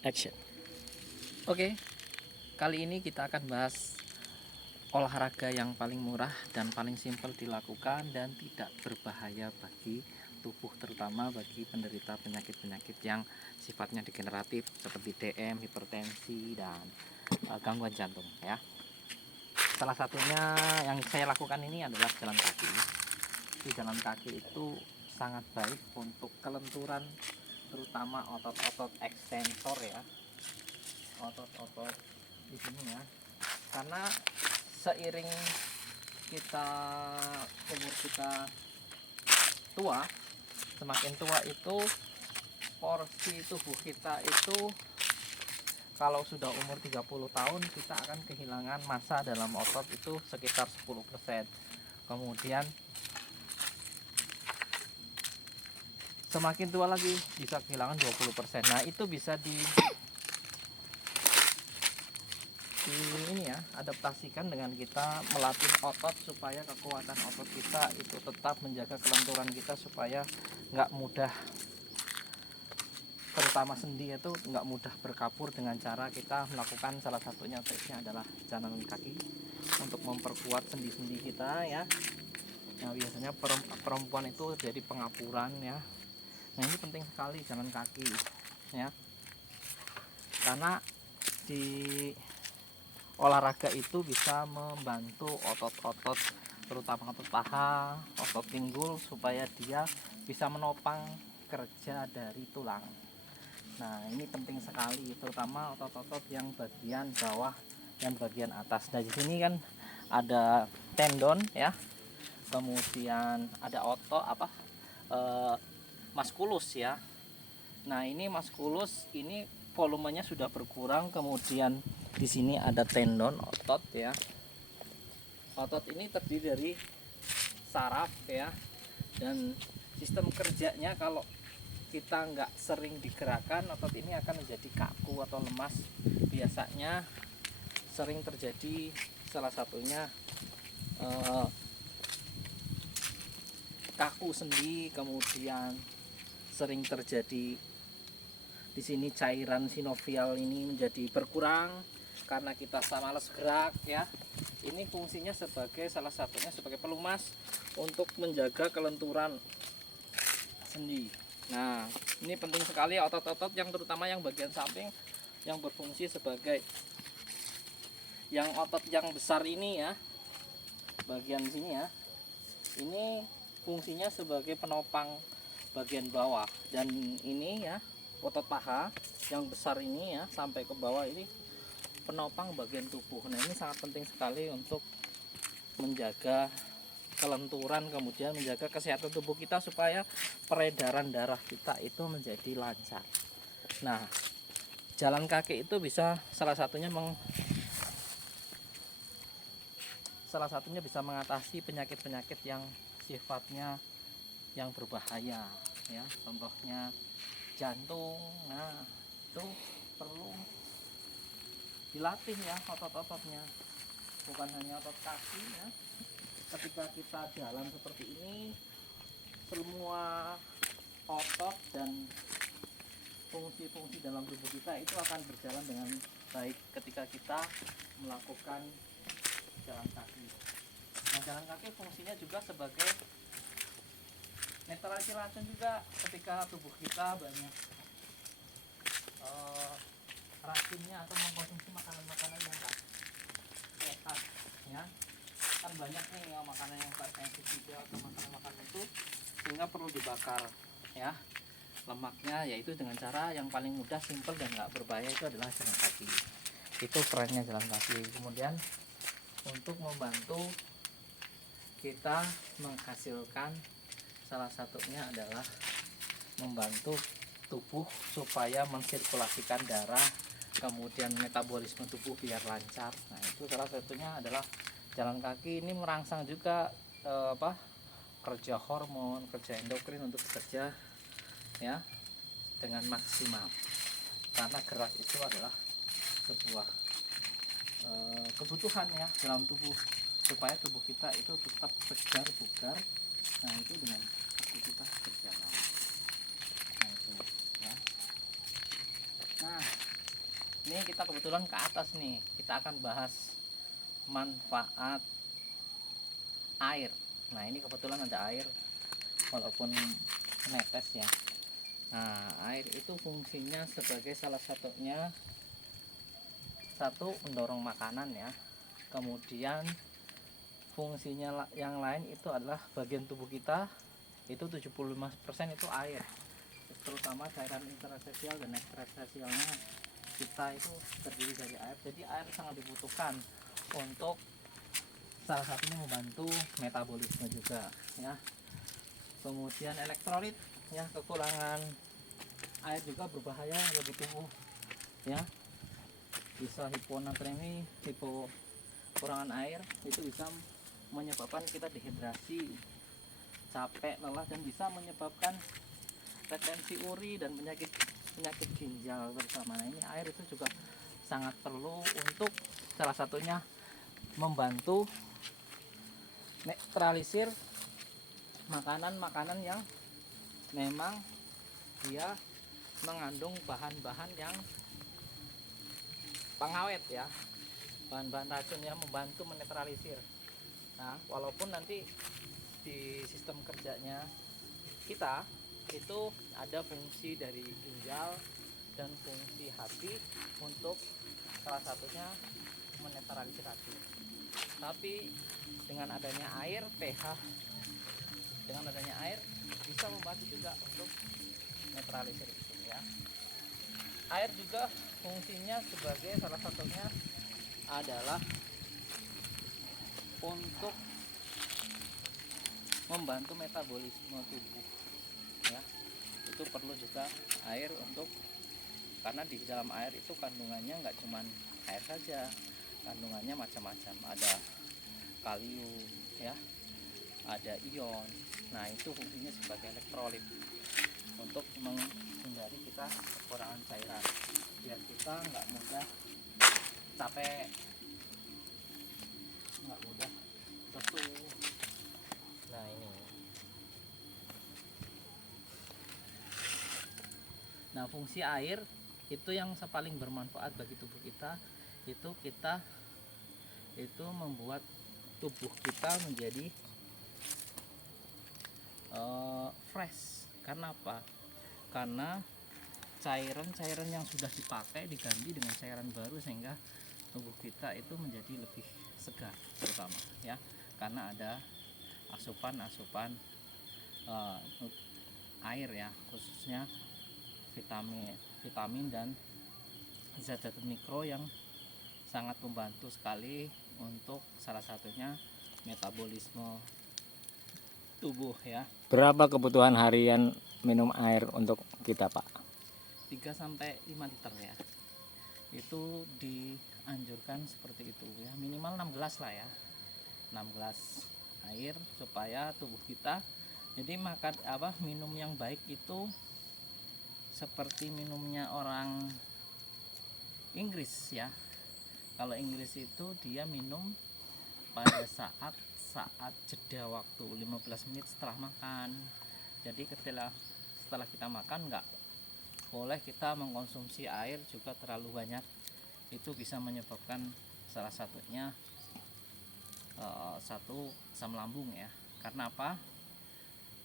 Action. Oke, kali ini kita akan bahas olahraga yang paling murah dan paling simpel dilakukan dan tidak berbahaya bagi tubuh, terutama bagi penderita penyakit-penyakit yang sifatnya degeneratif seperti DM, hipertensi, dan gangguan jantung ya. Salah satunya yang saya lakukan ini adalah jalan kaki. Jalan kaki itu sangat baik untuk kelenturan, terutama otot-otot ekstensor ya, otot-otot di sini ya, karena seiring kita umur kita tua, semakin tua itu porsi tubuh kita itu kalau sudah umur 30 tahun kita akan kehilangan massa dalam otot itu sekitar 10%. Kemudian semakin tua lagi bisa kehilangan 20%. Nah, itu bisa di ini ya, adaptasikan dengan kita melatih otot supaya kekuatan otot kita itu tetap menjaga kelenturan kita supaya nggak mudah, terutama sendi itu nggak mudah berkapur, dengan cara kita melakukan salah satunya tipsnya adalah jalan kaki untuk memperkuat sendi-sendi kita ya. Nah, biasanya perempuan itu jadi pengapuran ya. Nah, ini penting sekali jalan kaki ya, karena di olahraga itu bisa membantu otot-otot, terutama otot paha, otot pinggul, supaya dia bisa menopang kerja dari tulang. Nah, ini penting sekali, terutama otot-otot yang bagian bawah dan bagian atas. Nah, di sini kan ada tendon ya, kemudian ada otot maskulus ya. Nah, ini maskulus ini volumenya sudah berkurang, kemudian di sini ada tendon otot ya. Otot ini terdiri dari saraf ya, dan sistem kerjanya kalau kita nggak sering digerakkan, otot ini akan menjadi kaku atau lemas. Biasanya sering terjadi salah satunya kaku sendi, kemudian sering terjadi di sini cairan sinovial ini menjadi berkurang karena kita malas gerak ya. Ini fungsinya sebagai salah satunya sebagai pelumas untuk menjaga kelenturan sendi. Nah, ini penting sekali otot-otot yang terutama yang bagian samping yang berfungsi sebagai yang otot yang besar ini ya, bagian sini ya. Ini fungsinya sebagai penopang bagian bawah, dan ini ya otot paha yang besar ini ya sampai ke bawah ini penopang bagian tubuh. Nah, ini sangat penting sekali untuk menjaga kelenturan, kemudian menjaga kesehatan tubuh kita supaya peredaran darah kita itu menjadi lancar. Nah, jalan kaki itu bisa salah satunya bisa mengatasi penyakit-penyakit yang sifatnya yang berbahaya ya, contohnya jantung. Nah, itu perlu dilatih ya otot-ototnya, bukan hanya otot kaki ya. Ketika kita jalan seperti ini, semua otot dan fungsi-fungsi dalam tubuh kita itu akan berjalan dengan baik ketika kita melakukan jalan kaki. Nah, jalan kaki fungsinya juga sebagai netralisasi racun juga ketika tubuh kita banyak racunnya atau mengkonsumsi makanan-makanan yang enggak sehat ya. Kan banyak nih ya makanan yang hipertensi juga atau makanan-makanan itu, sehingga perlu dibakar ya lemaknya, yaitu dengan cara yang paling mudah, simpel dan nggak berbahaya, itu adalah jalan kaki. Itu perannya jalan kaki. Kemudian untuk membantu kita menghasilkan, salah satunya adalah membantu tubuh supaya mensirkulasikan darah, kemudian metabolisme tubuh biar lancar. Nah, itu salah satunya adalah jalan kaki. Ini merangsang juga kerja hormon, kerja endokrin untuk bekerja ya dengan maksimal, karena gerak itu adalah sebuah kebutuhan ya dalam tubuh supaya tubuh kita itu tetap segar bugar. Nah, itu dengan aktivitas berjalan. Nah, itu ya. Nah, Ini kita kebetulan ke atas nih, kita akan bahas manfaat air. Nah ini kebetulan ada air walaupun netes ya. Nah air itu fungsinya sebagai salah satunya, satu mendorong makanan ya, kemudian fungsinya yang lain itu adalah bagian tubuh kita itu 75% itu air, terutama cairan interstisial dan ekstrastisialnya kita itu terdiri dari air. Jadi air sangat dibutuhkan untuk salah satunya membantu metabolisme juga ya. Kemudian elektrolit ya, kekurangan air juga berbahaya bagi tubuh ya, bisa hiponatremi, kekurangan air itu bisa menyebabkan kita dehidrasi, capek, lelah, dan bisa menyebabkan retensi uri dan penyakit ginjal bersama. Nah, ini air itu juga sangat perlu untuk salah satunya membantu netralisir makanan-makanan yang memang dia mengandung bahan-bahan yang pengawet ya, bahan-bahan racun yang membantu menetralisir. Nah, walaupun nanti di sistem kerjanya kita itu ada fungsi dari ginjal dan fungsi hati untuk salah satunya menetralisir racun. Tapi dengan adanya air, pH dengan adanya air bisa membantu juga untuk netralisir itu ya. Air juga fungsinya sebagai salah satunya adalah untuk membantu metabolisme tubuh ya. Itu perlu juga air untuk, karena di dalam air itu kandungannya nggak cuman air saja, kandungannya macam-macam, ada kalium ya, ada ion. Nah itu fungsinya sebagai elektrolit untuk menghindari kita kekurangan cairan, biar kita nggak mudah capek, nggak mudah lesu. Nah ini, nah fungsi air itu yang paling bermanfaat bagi tubuh kita, itu kita itu membuat tubuh kita menjadi fresh. Karena apa? Karena cairan-cairan yang sudah dipakai diganti dengan cairan baru, sehingga tubuh kita itu menjadi lebih segar terutama ya, karena ada asupan-asupan air ya, khususnya vitamin dan zat-zat mikro yang sangat membantu sekali untuk salah satunya metabolisme tubuh ya. Berapa kebutuhan harian minum air untuk kita, Pak? 3-5 liter ya. Itu dianjurkan seperti itu ya. Minimal 6 gelas lah ya. 6 gelas air supaya tubuh kita, jadi makan minum yang baik itu seperti minumnya orang Inggris ya. Kalau Inggris itu dia minum pada saat jeda waktu 15 menit setelah makan. Jadi setelah kita makan nggak boleh kita mengkonsumsi air juga terlalu banyak, itu bisa menyebabkan salah satunya satu asam lambung ya. Karena apa?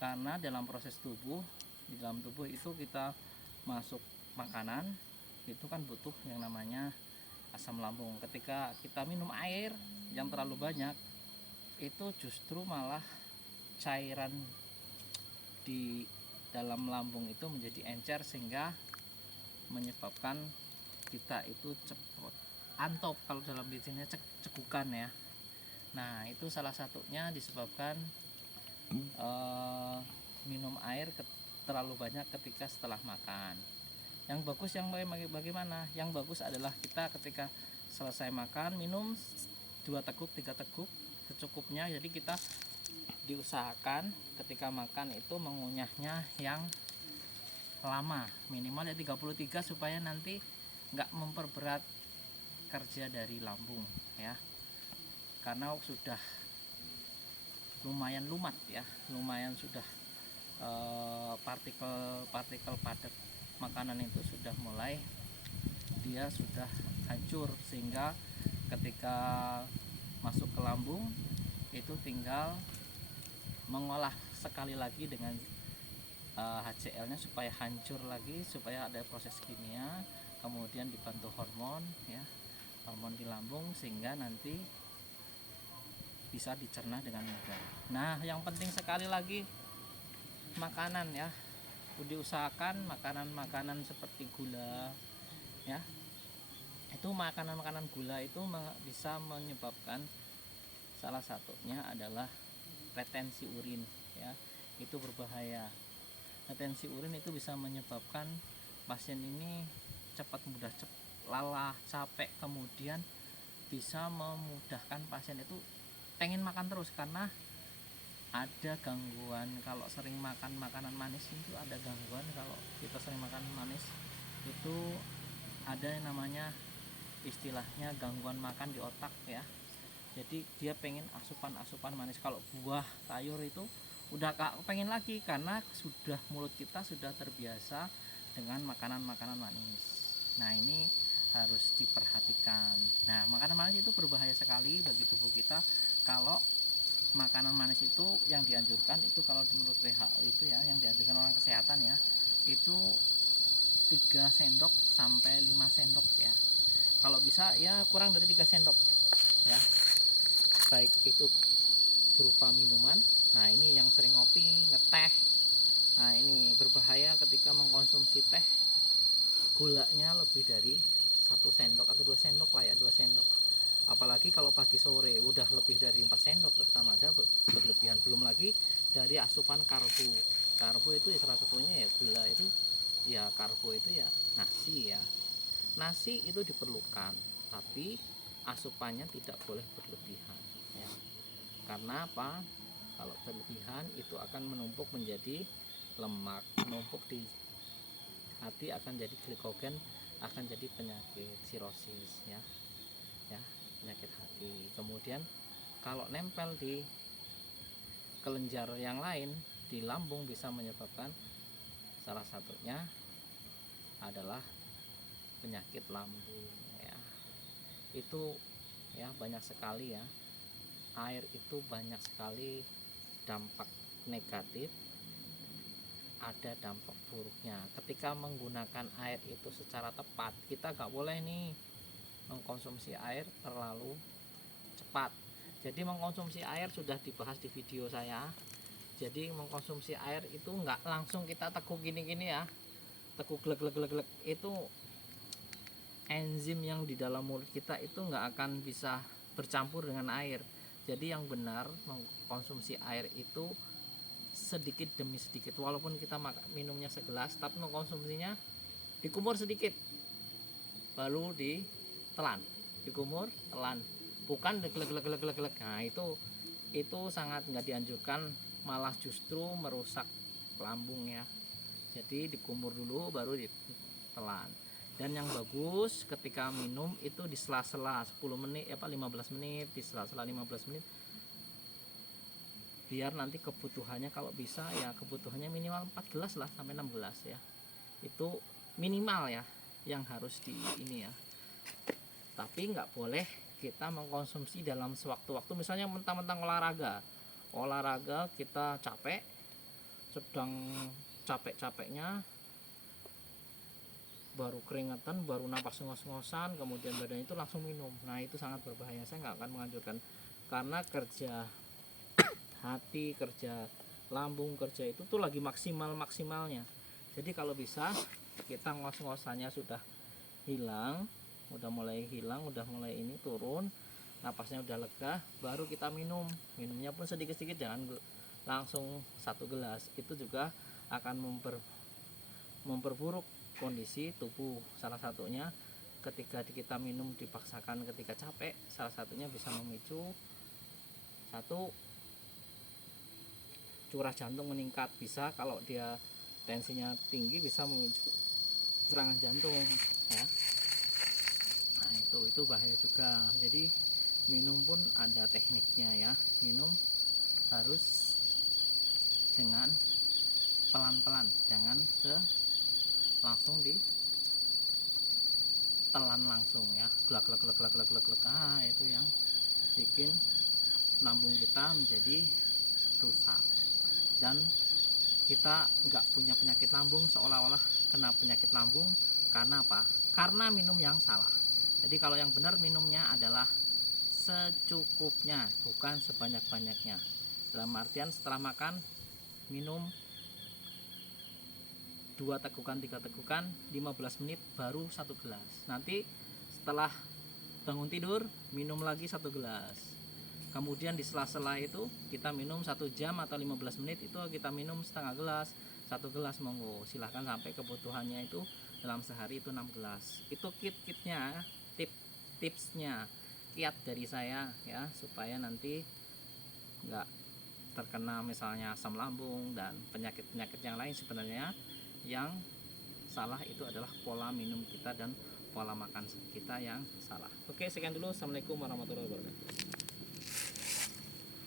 Karena dalam proses tubuh, di dalam tubuh itu kita masuk makanan itu kan butuh yang namanya asam lambung. Ketika kita minum air yang terlalu banyak, itu justru malah cairan di dalam lambung itu menjadi encer, sehingga menyebabkan kita itu cepat antop, kalau dalam biasanya cekukan ya. Nah itu salah satunya disebabkan minum air terlalu banyak ketika setelah makan. Yang bagus yang bagaimana? Yang bagus adalah kita ketika selesai makan minum 2 teguk 3 teguk secukupnya. Jadi kita diusahakan ketika makan itu mengunyahnya yang lama, minimal ya 33, supaya nanti nggak memperberat kerja dari lambung ya, karena sudah lumayan lumat ya, lumayan sudah partikel padat makanan itu sudah mulai dia sudah hancur, sehingga ketika masuk ke lambung itu tinggal mengolah sekali lagi dengan HCl-nya supaya hancur lagi, supaya ada proses kimia, kemudian dibantu hormon ya, hormon di lambung, sehingga nanti bisa dicerna dengan mudah. Nah, yang penting sekali lagi makanan ya, diusahakan makanan-makanan seperti gula ya, itu makanan-makanan gula itu bisa menyebabkan, salah satunya adalah retensi urin ya, itu berbahaya. Retensi urin itu bisa menyebabkan pasien ini cepat mudah lelah, capek, kemudian bisa memudahkan pasien itu pengen makan terus, karena ada gangguan kalau sering makan makanan manis. Itu ada gangguan kalau kita sering makan manis, itu ada yang namanya istilahnya gangguan makan di otak ya. Jadi dia pengen asupan manis. Kalau buah sayur itu udah pengen lagi, karena sudah mulut kita sudah terbiasa dengan makanan-makanan manis. Nah, ini harus diperhatikan. Nah, makanan manis itu berbahaya sekali bagi tubuh kita. Kalau makanan manis itu yang dianjurkan itu, kalau menurut WHO itu ya, yang dianjurkan orang kesehatan ya, itu 3 sendok sampai 5 sendok ya. Kalau bisa ya kurang dari 3 sendok ya. Baik itu berupa minuman. Nah, ini yang sering ngopi, ngeteh. Nah, ini berbahaya ketika mengkonsumsi teh. Gulanya lebih dari 1 sendok atau 2 sendok lah ya, 2 sendok. Apalagi kalau pagi sore udah lebih dari 4 sendok, terutama ada berlebihan. Belum lagi dari asupan karbo. Karbo itu ya salah satunya ya gula itu ya, karbo itu ya nasi ya. Nasi itu diperlukan, tapi asupannya tidak boleh berlebihan ya. Karena apa? Kalau berlebihan itu akan menumpuk menjadi lemak, menumpuk di hati akan jadi glikogen, akan jadi penyakit sirosis ya. Ya, penyakit hati. Kemudian kalau nempel di kelenjar yang lain di lambung bisa menyebabkan, salah satunya adalah penyakit lambung ya. Itu ya banyak sekali ya. Air itu banyak sekali dampak negatif, ada dampak buruknya. Ketika menggunakan air itu secara tepat, kita nggak boleh nih mengkonsumsi air terlalu cepat. Jadi mengkonsumsi air sudah dibahas di video saya. Jadi mengkonsumsi air itu nggak langsung kita teguk gini-gini ya, teguk glek, itu enzim yang di dalam mulut kita itu nggak akan bisa bercampur dengan air. Jadi yang benar mengkonsumsi air itu sedikit demi sedikit, walaupun kita minumnya segelas, tapi mengkonsumsinya dikumur sedikit, baru ditelan, dikumur, telan, bukan glek. Nah, itu sangat nggak dianjurkan, malah justru merusak lambung ya. Jadi dikumur dulu baru ditelan. Dan yang bagus ketika minum itu di sela-sela 10 menit 15 menit, di sela-sela 15 menit, biar nanti kebutuhannya, kalau bisa ya kebutuhannya minimal 4 gelas lah sampai 6 gelas ya. Itu minimal ya yang harus di ini ya. Tapi nggak boleh kita mengkonsumsi dalam sewaktu-waktu, misalnya mentang-mentang olahraga kita capek, sedang capek-capeknya, baru keringetan, baru napas ngos-ngosan, kemudian badan itu langsung minum. Nah, itu sangat berbahaya. Saya nggak akan menganjurkan, karena kerja hati, kerja lambung, kerja itu tuh lagi maksimalnya. Jadi kalau bisa kita ngos-ngosannya sudah hilang, udah mulai ini turun, napasnya udah lega, baru kita minumnya pun sedikit-sedikit, jangan langsung 1 gelas. Itu juga akan memperburuk kondisi tubuh. Salah satunya ketika kita minum dipaksakan ketika capek, salah satunya bisa memicu satu, curah jantung meningkat. Bisa kalau dia tensinya tinggi bisa memicu serangan jantung ya. Nah, itu bahaya juga. Jadi minum pun ada tekniknya ya. Minum harus dengan pelan-pelan, jangan langsung ditelan telan langsung ya, glak glak glak glak glak glak glak. Itu yang bikin lambung kita menjadi rusak, dan kita nggak punya penyakit lambung, seolah-olah kena penyakit lambung. Karena apa? Karena minum yang salah. Jadi kalau yang benar minumnya adalah secukupnya, bukan sebanyak-banyaknya. Dalam artian setelah makan minum 2 tegukan 3 tegukan 15 menit baru 1 gelas. Nanti setelah bangun tidur minum lagi 1 gelas. Kemudian di sela-sela itu kita minum 1 jam atau 15 menit itu kita minum setengah gelas, 1 gelas monggo. Silahkan sampai kebutuhannya itu dalam sehari itu 6 gelas. Itu kitnya, tipsnya, kiat dari saya ya, supaya nanti nggak terkena misalnya asam lambung dan penyakit-penyakit yang lain. Sebenarnya yang salah itu adalah pola minum kita dan pola makan kita yang salah. Oke, sekian dulu. Assalamualaikum warahmatullahi wabarakatuh.